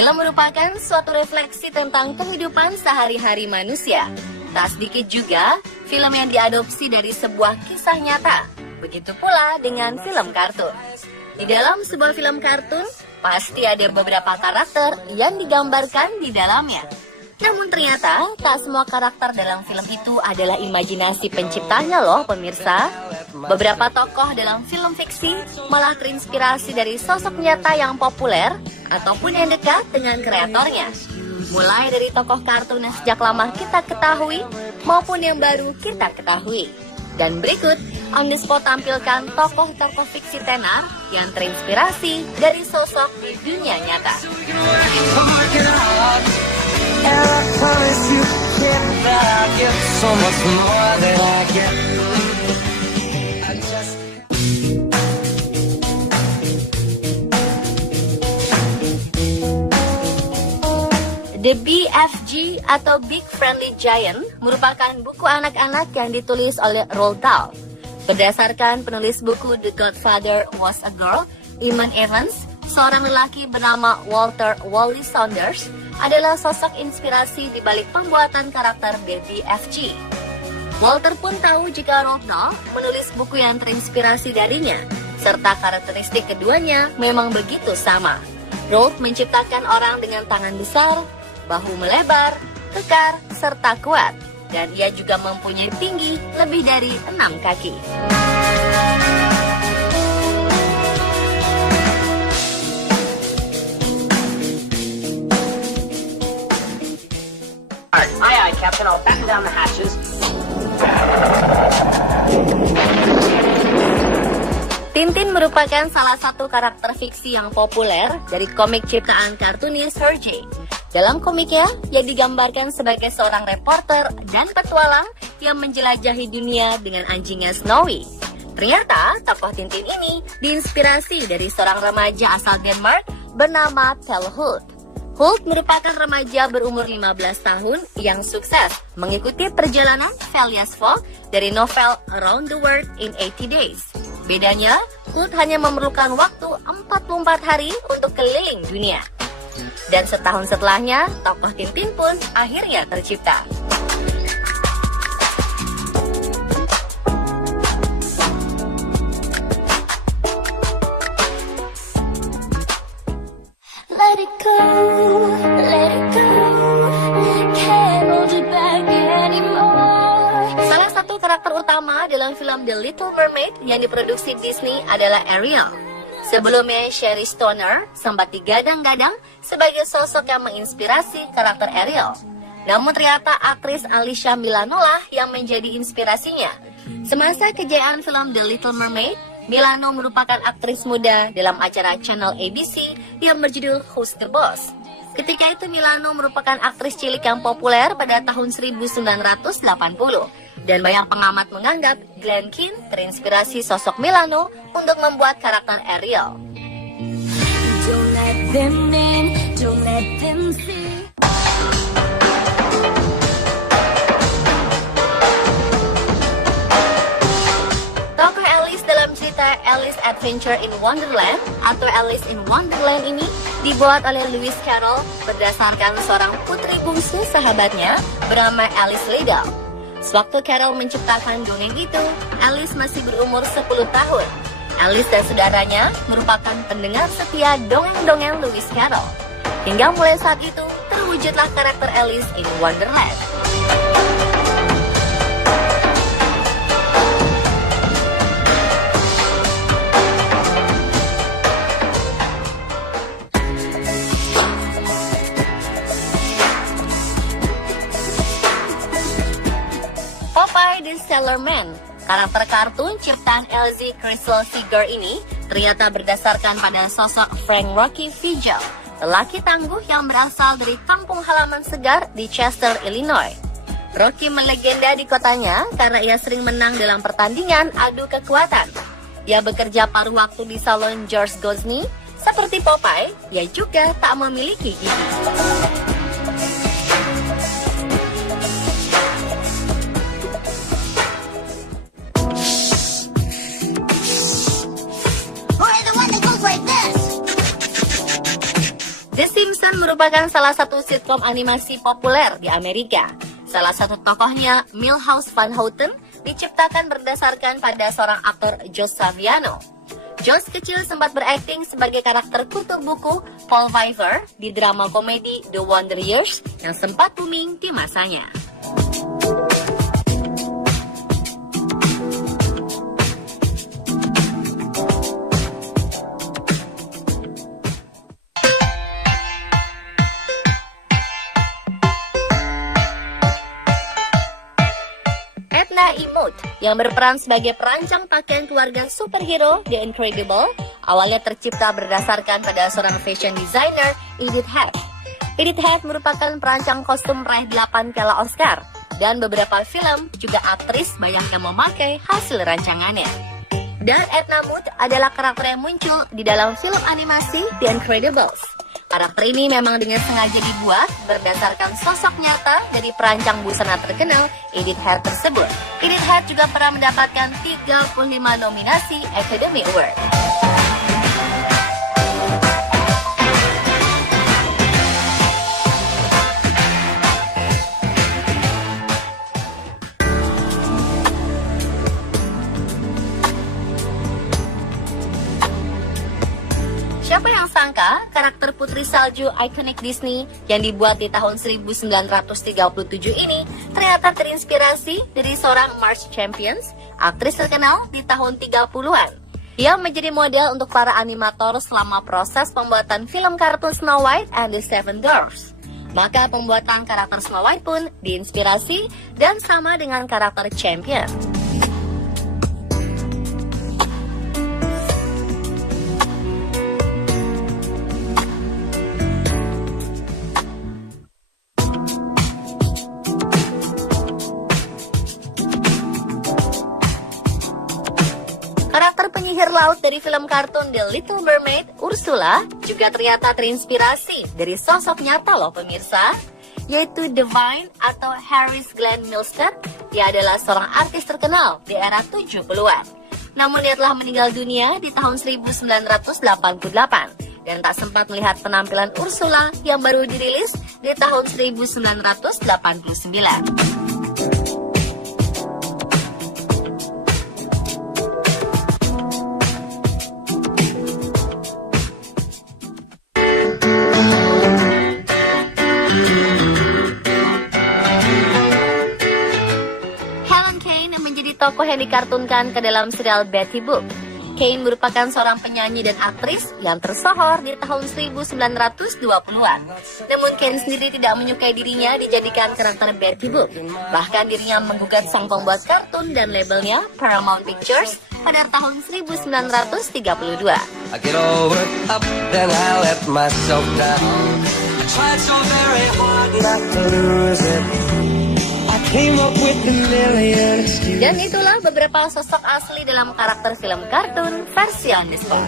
Film merupakan suatu refleksi tentang kehidupan sehari-hari manusia. Tak sedikit juga film yang diadopsi dari sebuah kisah nyata. Begitu pula dengan film kartun. Di dalam sebuah film kartun, pasti ada beberapa karakter yang digambarkan di dalamnya. Namun ternyata tak semua karakter dalam film itu adalah imajinasi penciptanya loh pemirsa. Beberapa tokoh dalam film fiksi malah terinspirasi dari sosok nyata yang populer ataupun yang dekat dengan kreatornya. Mulai dari tokoh kartun yang sejak lama kita ketahui maupun yang baru kita ketahui. Dan berikut On The Spot tampilkan tokoh-tokoh fiksi tenar yang terinspirasi dari sosok di dunia nyata. The BFG atau Big Friendly Giant merupakan buku anak-anak yang ditulis oleh Roald Dahl. Berdasarkan penulis buku The Godfather Was a Girl, Eamon Evans, seorang lelaki bernama Walter Wally Saunders, adalah sosok inspirasi di balik pembuatan karakter The BFG. Walter pun tahu jika Roald Dahl menulis buku yang terinspirasi darinya, serta karakteristik keduanya memang begitu sama. Roald menciptakan orang dengan tangan besar, bahu melebar, kekar, serta kuat. Dan ia juga mempunyai tinggi lebih dari 6 kaki. Aye, Captain. I'll batten down the hatches. Tintin merupakan salah satu karakter fiksi yang populer dari komik ciptaan kartunis Hergé. Dalam komiknya, ia digambarkan sebagai seorang reporter dan petualang yang menjelajahi dunia dengan anjingnya Snowy. Ternyata, tokoh Tintin ini diinspirasi dari seorang remaja asal Denmark bernama Pelle Huth. Huth merupakan remaja berumur 15 tahun yang sukses mengikuti perjalanan Phileas Fogg dari novel Around the World in 80 Days. Bedanya, Huth hanya memerlukan waktu 44 hari untuk keliling dunia. Dan setahun setelahnya, tokoh Tintin pun akhirnya tercipta. Let it go, let it go, can't hold you back anymore. Salah satu karakter utama dalam film The Little Mermaid yang diproduksi Disney adalah Ariel. Sebelumnya, Sherry Stoner sempat digadang-gadang sebagai sosok yang menginspirasi karakter Ariel. Namun ternyata aktris Alyssa Milano lah yang menjadi inspirasinya. Semasa kejayaan film The Little Mermaid, Milano merupakan aktris muda dalam acara channel ABC yang berjudul Who's the Boss. Ketika itu Milano merupakan aktris cilik yang populer pada tahun 1980. Dan banyak pengamat menganggap Glenn Keane terinspirasi sosok Milano untuk membuat karakter Ariel. Don't let them in, don't let them see. Tokoh Alice dalam cerita Alice Adventure in Wonderland atau Alice in Wonderland ini dibuat oleh Lewis Carroll berdasarkan seorang putri bungsu sahabatnya bernama Alice Liddell. Sewaktu Carroll menciptakan dongeng itu, Alice masih berumur 10 tahun. Alice dan saudaranya merupakan pendengar setia dongeng-dongeng Lewis Carroll. Hingga mulai saat itu, terwujudlah karakter Alice in Wonderland. Popeye the Sailor Man, karakter kartun ciptaan Elzie Crystal Seeger ini ternyata berdasarkan pada sosok Frank Rocky Vigil, lelaki tangguh yang berasal dari kampung halaman segar di Chester, Illinois. Rocky melegenda di kotanya karena ia sering menang dalam pertandingan adu kekuatan. Ia bekerja paruh waktu di salon George Gosney. Seperti Popeye, ia juga tak memiliki gigi. merupakan salah satu sitkom animasi populer di Amerika. Salah satu tokohnya, Milhouse Van Houten, diciptakan berdasarkan pada seorang aktor Joe Saviano. Jones kecil sempat berakting sebagai karakter kutu buku Paul Viver di drama komedi The Wonder Years yang sempat booming di masanya. Edna Imut yang berperan sebagai perancang pakaian keluarga superhero The Incredible awalnya tercipta berdasarkan pada seorang fashion designer Edith Head. Edith Head merupakan perancang kostum meraih 8 piala Oscar dan beberapa film juga aktris banyak yang memakai hasil rancangannya. Dan Edna Imut adalah karakter yang muncul di dalam film animasi The Incredibles. Karakter ini memang dengan sengaja dibuat berdasarkan sosok nyata dari perancang busana terkenal Edith Head tersebut. Edith Head juga pernah mendapatkan 35 nominasi Academy Award. Siapa yang sangka karakter Putri Salju ikonik Disney yang dibuat di tahun 1937 ini ternyata terinspirasi dari seorang Marge Champions, aktris terkenal di tahun 30-an. Ia menjadi model untuk para animator selama proses pembuatan film kartun Snow White and the Seven Dwarfs. Maka pembuatan karakter Snow White pun diinspirasi dan sama dengan karakter Champion. Karakter penyihir laut dari film kartun The Little Mermaid, Ursula, juga ternyata terinspirasi dari sosok nyata loh pemirsa, yaitu Divine atau Harris Glenn Milstead. Dia adalah seorang artis terkenal di era 70-an. Namun dia telah meninggal dunia di tahun 1988 dan tak sempat melihat penampilan Ursula yang baru dirilis di tahun 1989. Tokoh yang dikartunkan ke dalam serial Betty Boop. Kane merupakan seorang penyanyi dan aktris yang tersohor di tahun 1920-an. Namun Kane sendiri tidak menyukai dirinya dijadikan karakter Betty Boop. Bahkan dirinya menggugat sang pembuat kartun dan labelnya Paramount Pictures pada tahun 1932. I get all worked up, then I let myself down. I tried so very hard not to lose it. Dan itulah beberapa sosok asli dalam karakter film kartun versi on the spot.